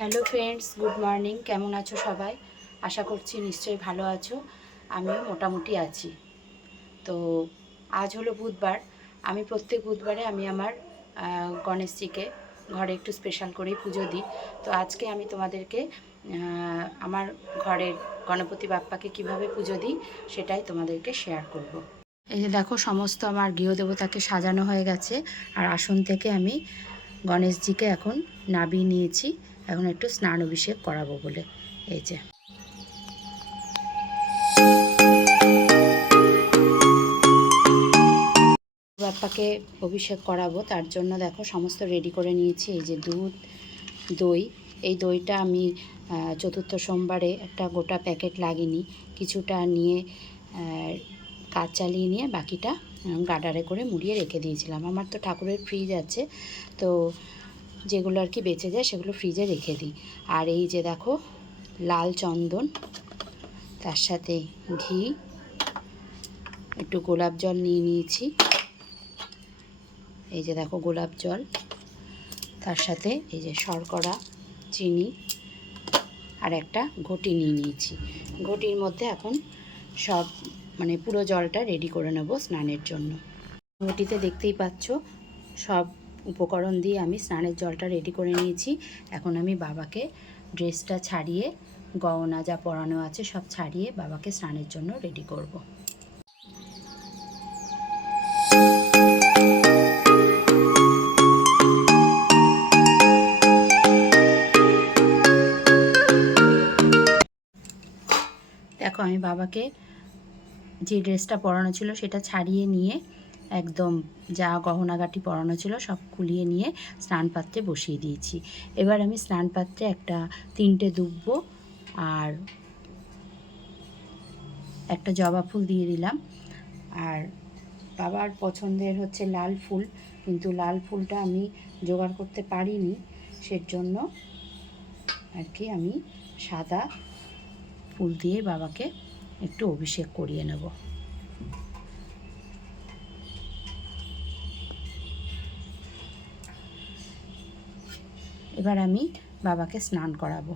Hello friends, good morning. কেমন আছো সবাই? আশা করছি নিশ্চয়ই ভালো আছো। আমিও মোটামুটি আছি। তো আজ হলো বুধবার। আমি প্রত্যেক বুধবারে আমি আমার গণেশজিকে ঘরে একটু স্পেশাল করেই পুজো দিই। তো আজকে আমি তোমাদেরকে আমার ঘরের গণপতি বাপ্পাকে কিভাবে পুজো দিই সেটাই তোমাদেরকে শেয়ার করব। এই যে দেখো, সমস্ত আমার গৃহদেবতাকে সাজানো হয়ে গেছে। আর আসন থেকে আমি গণেশজিকে এখন নাবিয়ে নিয়েছি, এখন একটু স্নান অভিষেক করাবো বলে। এই যে বাপ্পাকে অভিষেক করাবো, তার জন্য দেখো সমস্ত রেডি করে নিয়েছি। এই যে দুধ, দই। এই দইটা আমি চতুর্থ সোমবারে একটা গোটা প্যাকেট লাগিনি, কিছুটা নিয়ে কাজ চালিয়ে নিয়ে বাকিটা গার্ডারে করে মুড়িয়ে রেখে দিয়েছিলাম। আমার তো ঠাকুরের ফ্রিজ আছে, তো যেগুলো আর কি বেঁচে যায় সেগুলো ফ্রিজে রেখে দিই। আর এই যে দেখো, লাল চন্দন, তার সাথে ঘি, একটু গোলাপ জল নিয়ে নিয়েছি। এই যে দেখো গোলাপ জল, তার সাথে এই যে শর্করা, চিনি আর একটা ঘটি নিয়ে নিয়েছি। ঘটির মধ্যে এখন সব পুরো জলটা রেডি করে নেব স্নানের জন্য। ঘটিতে দেখতেই পাচ্ছ সব উপকরণ দিয়ে আমি স্নানের জলটা রেডি করে নিয়েছি। এখন আমি বাবাকে ড্রেসটা ছাড়িয়ে, গহনা যা পরানো আছে সব ছাড়িয়ে বাবাকে স্নানের জন্য রেডি করব। দেখো, আমি বাবাকে যে ড্রেসটা পরানো ছিল সেটা ছাড়িয়ে নিয়ে একদম যা গহনাগাটি পরানো ছিল সব খুলিয়ে নিয়ে স্নান পাত্রে বসিয়ে দিয়েছি। এবার আমি স্নান পাত্রে একটা 3টে দুব্বো আর একটা জবা ফুল দিয়ে দিলাম। আর বাবার পছন্দের হচ্ছে লাল ফুল, কিন্তু লাল ফুলটা আমি জোগাড় করতে পারিনি, সেজন্য আর কি আমি সাদা ফুল দিয়ে বাবাকে একটু অভিষেক করিয়ে নেব। এবার আমি বাবাকে স্নান করাবো।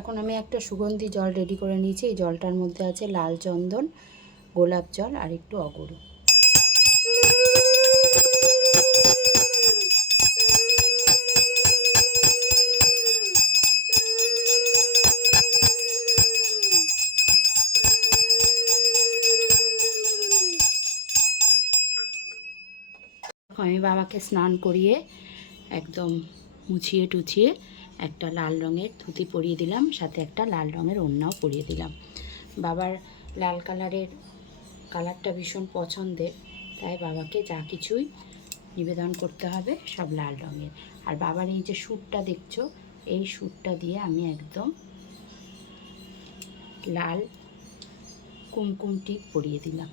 এখন আমি একটা সুগন্ধি জল রেডি করে নিয়েছি। এই জলটার মধ্যে আছে লাল চন্দন, গোলাপ জল আর একটু অগরু। আমি বাবাকে স্নান করিয়ে একদম মুছিয়ে টুছিয়ে একটা লাল রঙের ধুতি পরিয়ে দিলাম, সাথে একটা লাল রঙের ওড়নাও পরিয়ে দিলাম। বাবার লাল কালারটা ভীষণ পছন্দের, তাই বাবাকে যা কিছুই নিবেদন করতে হবে সব লাল রঙের। আর বাবার এই যে সুটটা দেখছো, এই সুটটা দিয়ে আমি একদম লাল কুমকুম টিপ পরিয়ে দিলাম।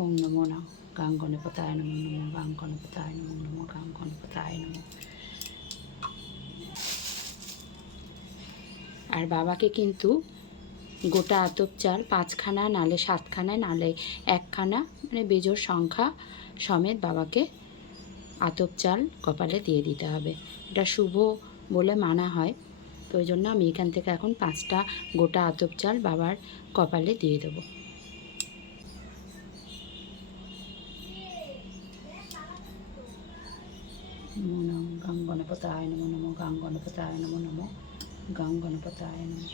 ওম নমো না গাং গণপতায় নমো নমো গাং গণপতায় নমো নমো গাং গণপতায় নমো। আর বাবাকে কিন্তু গোটা আতপ চাল 5খানা, নালে 7খানা, নালে 1খানা, বেজোড় সংখ্যা সমেত বাবাকে আতপ চাল কপালে দিয়ে দিতে হবে। এটা শুভ বলে মানা হয়, তো ওই জন্য আমি এখান থেকে এখন 5টা গোটা আতপ চাল বাবার কপালে দিয়ে দেবো। গাং গণপতায় নমো নমো গাং গণপতায় নমো নমো গাং গণপতায় নমো।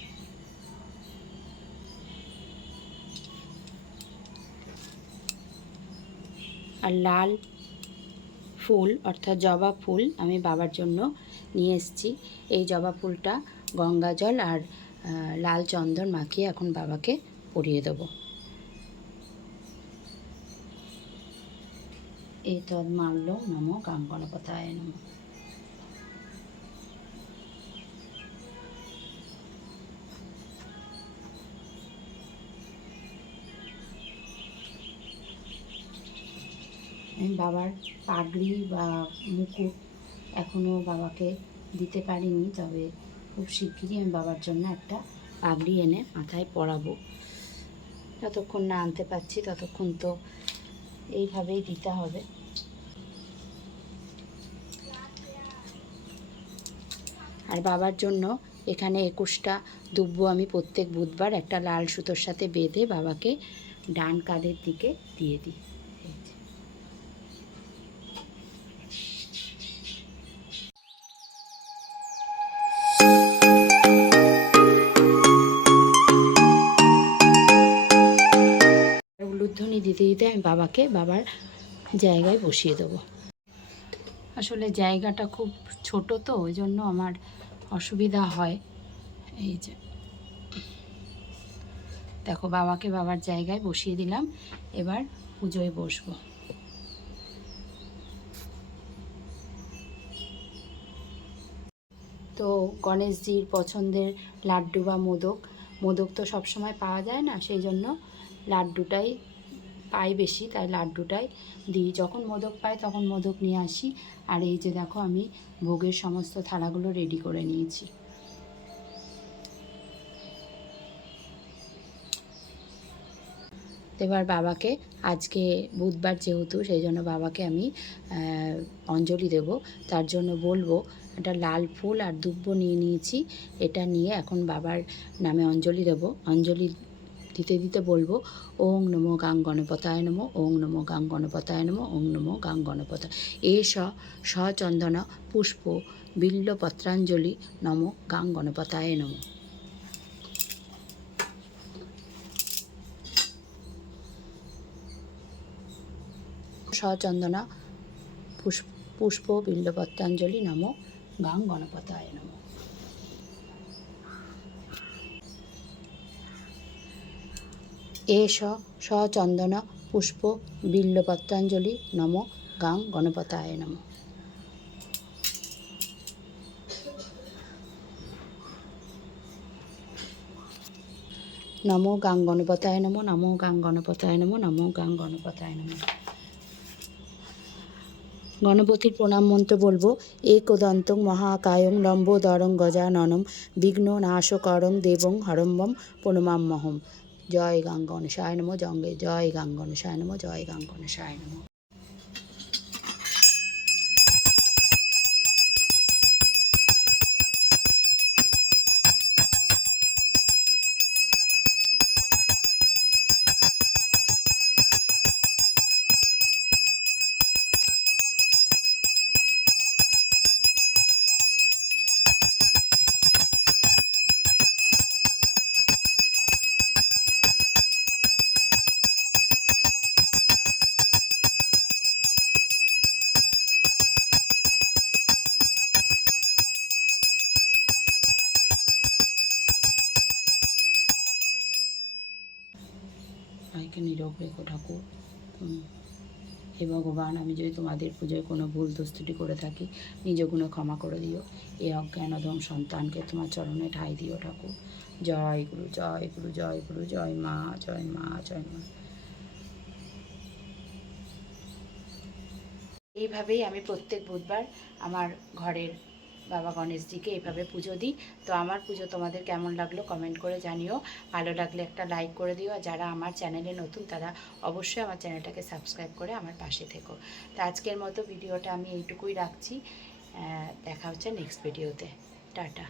আর লাল ফুল অর্থাৎ জবা ফুল আমি বাবার জন্য নিয়ে এসেছি। এই জবা ফুলটা গঙ্গা জল আর লাল চন্দন মাখিয়ে এখন বাবাকে পরিয়ে দেবো। एतद् माल्लो नमो गां गणपताय नमः। আমি বাবার পাগড়ি বা মুকুট এখনও বাবাকে দিতে পারিনি, তবে খুব শিগগিরই আমি বাবার জন্য একটা পাগড়ি এনে মাথায় পরাবো। যতক্ষণ না আনতে পারছি ততক্ষণ তো এইভাবেই দিতে হবে। আর বাবার জন্য এখানে 21টা দুব্বো আমি প্রত্যেক বুধবার একটা লাল সুতোর সাথে বেঁধে বাবাকে ডান কাঁধের দিকে দিয়ে দিই। উলুধ্বনি দিতে দিতে আমি বাবাকে বাবার জায়গায় বসিয়ে দেবো। আসলে জায়গাটা খুব ছোট তো, ওই জন্য আমার অসুবিধা হয়। এই যে দেখো, বাবাকে বাবার জায়গায় বসিয়ে দিলাম, এবার পুজোয় বসবো। তো গণেশজির পছন্দের লাড্ডু বা মোদক তো সবসময় পাওয়া যায় না, সেই জন্য লাড্ডুটাই পাই বেশি, তাই লাড্ডুটাই দিই। যখন মোদক পাই তখন মোদক নিয়ে আসি। আর এই যে দেখো, আমি ভোগের সমস্ত থালাগুলো রেডি করে নিয়েছি। এবার বাবাকে, আজকে বুধবার যেহেতু, সেই জন্য বাবাকে আমি অঞ্জলি দেব। তার জন্য বলবো, একটা লাল ফুল আর দুব্বো নিয়ে নিয়েছি, এটা নিয়ে এখন বাবার নামে অঞ্জলি দেব। অঞ্জলি দিতে দিতে বলবো, ওং নমো গাং গণপতায় নমো, ওং নমো গাং গণপতায় নমো, ওং নমো গাং গণপতায় সচন্দন পুষ্প বিল্ল পত্রাঞ্জলি নমো গাং গণপতায় নমো। সচন্দন পুষ্প বিল্লপত্রাঞ্জলি নমো গাং গণপতায় নমো। সচন্দন পুষ্প বিল্লপত্রাঞ্জলি নমো গাং গণপতায় নমো। নমো গাং গণপতায় নমো, নমো গাং গণপতায় নমো, নমো গাং গণপতায় নমো। গণপতির প্রণাম মন্ত্র বলবো, একদন্তং মহাকায়ং লম্বোদরং গজাননম বিঘ্ন নাশকরং দেবং হরম্বম প্রণমাম্যহম। জয় গাং গণেশায় নমো, জয় গাং গণেশায় নমো, জয় গাং গণেশায় নমো। ভাইকে নীরব রেখো ঠাকুর। হে ভগবান, আমি যদি তোমাদের পুজোয় কোনো ভুল দোস্তুটি করে থাকি, নিজ গুণে ক্ষমা করে দিও। এই অজ্ঞান অধম সন্তানকে তোমার চরণে ঠাঁই দিও ঠাকুর। জয় গুরু, জয় গুরু, জয় গুরু, জয় মা, জয় মা, জয় মা। এইভাবেই আমি প্রত্যেক বুধবার আমার ঘরের বাবা গণেশজিকে এইভাবে পুজো দিই। তো আমার পুজো তোমাদের কেমন লাগলো কমেন্ট করে জানিও। ভালো লাগলে একটা লাইক করে দিও। আর যারা আমার চ্যানেলে নতুন, তারা অবশ্যই আমার চ্যানেলটাকে সাবস্ক্রাইব করে আমার পাশে থেকো। তো আজকের মতো ভিডিওটা আমি এইটুকুই রাখছি। দেখা হচ্ছে নেক্সট ভিডিওতে। টাটা।